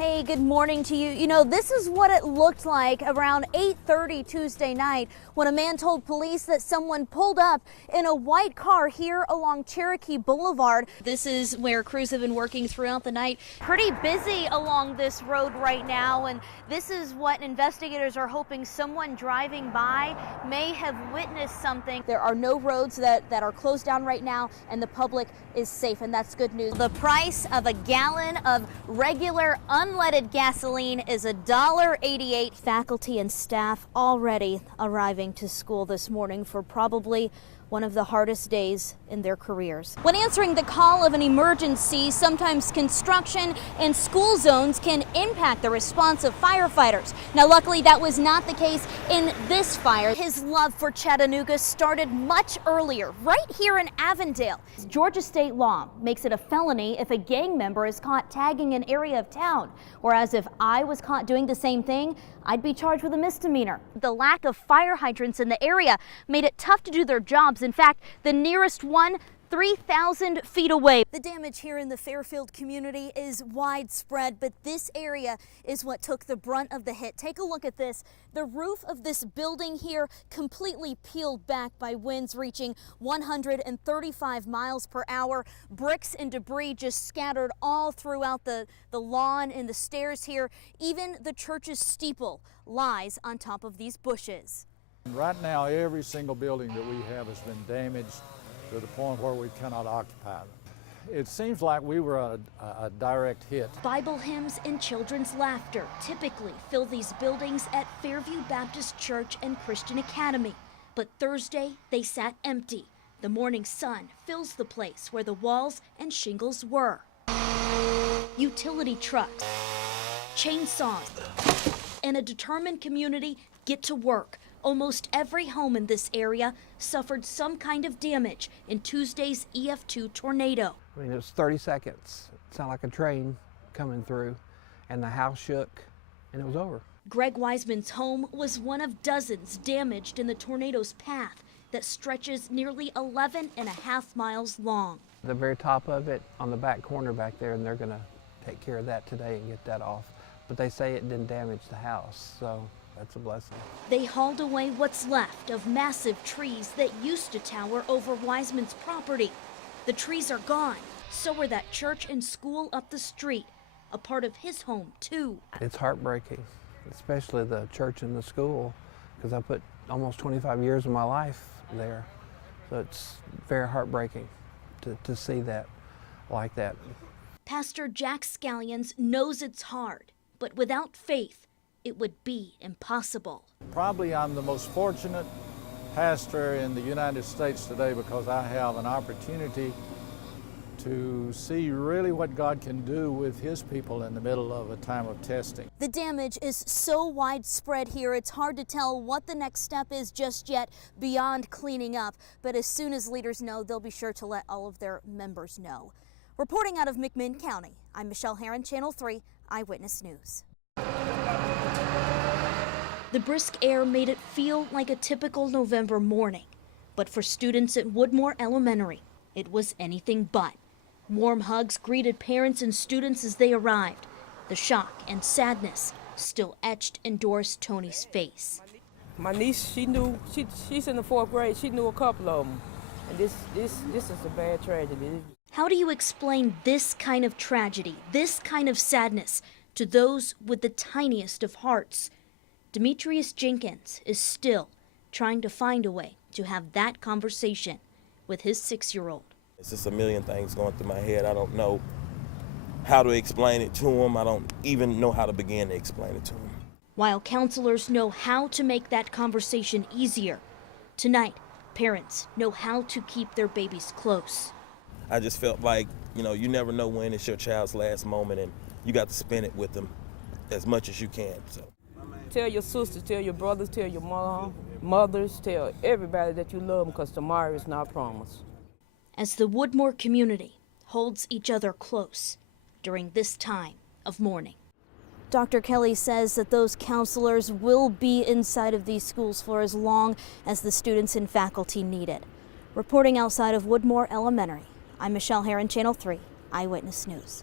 Hey, good morning to you. You know, this is what it looked like around 8:30 Tuesday night when a man told police that someone pulled up in a white car here along Cherokee Boulevard. This is where crews have been working throughout the night. Pretty busy along this road right now, and this is what investigators are hoping someone driving by may have witnessed something. There are no roads that are closed down right now, and the public is safe, and that's good news. The price of a gallon of regular unleaded gasoline is $1.88. Faculty and staff already arriving to school this morning for probably one of the hardest days in their careers. When answering the call of an emergency, sometimes construction and school zones can impact the response of firefighters. Now, luckily, that was not the case in this fire. His love for Chattanooga started much earlier, right here in Avondale. Georgia state law makes it a felony if a gang member is caught tagging an area of town, whereas if I was caught doing the same thing, I'd be charged with a misdemeanor. The lack of fire hydrants in the area made it tough to do their jobs. In fact, the nearest one 3,000 feet away. The damage here in the Fairfield community is widespread, but this area is what took the brunt of the hit. Take a look at this. The roof of this building here completely peeled back by winds reaching 135 miles per hour. Bricks and debris just scattered all throughout the lawn and the stairs here. Even the church's steeple lies on top of these bushes. Right now, every single building that we have has been damaged to the point where we cannot occupy them. It seems like we were a direct hit. Bible hymns and children's laughter typically fill these buildings at Fairview Baptist Church and Christian Academy. But Thursday, they sat empty. The morning sun fills the place where the walls and shingles were. Utility trucks, chainsaws, and a determined community get to work. Almost every home in this area suffered some kind of damage in Tuesday's EF2 tornado. I mean, it was 30 seconds. It sounded like a train coming through, and the house shook, and it was over. Greg Wiseman's home was one of dozens damaged in the tornado's path that stretches nearly 11.5 miles long. The very top of it on the back corner back there, and they're going to take care of that today and get that off. But they say it didn't damage the house, so that's a blessing. They hauled away what's left of massive trees that used to tower over Wiseman's property. The trees are gone. So are that church and school up the street, a part of his home too. It's heartbreaking, especially the church and the school, because I put almost 25 years of my life there. So it's very heartbreaking to see that like that. Pastor Jack Scallions knows it's hard, but without faith, it would be impossible. Probably I'm the most fortunate pastor in the United States today because I have an opportunity to see really what God can do with His people in the middle of a time of testing. The damage is so widespread here, it's hard to tell what the next step is just yet beyond cleaning up. But as soon as leaders know, they'll be sure to let all of their members know. Reporting out of McMinn County, I'm Michelle Herron, Channel 3 Eyewitness News. The brisk air made it feel like a typical November morning. But for students at Woodmore Elementary, it was anything but. Warm hugs greeted parents and students as they arrived. The shock and sadness still etched in Doris Tony's face. My niece, she's in the 4th grade. She knew a couple of them. And this is a bad tragedy. How do you explain this kind of tragedy, this kind of sadness to those with the tiniest of hearts? Demetrius Jenkins is still trying to find a way to have that conversation with his 6-year-old. It's just a million things going through my head. I don't know how to explain it to him. I don't even know how to begin to explain it to him. While counselors know how to make that conversation easier, tonight, parents know how to keep their babies close. I just felt like, you never know when it's your child's last moment, and you got to spend it with them as much as you can. So. Tell your sisters, tell your brothers, tell your mothers, tell everybody that you love them, because tomorrow is not promised. As the Woodmore community holds each other close during this time of mourning. Dr. Kelly says that those counselors will be inside of these schools for as long as the students and faculty need it. Reporting outside of Woodmore Elementary, I'm Michelle Herron, Channel 3 Eyewitness News.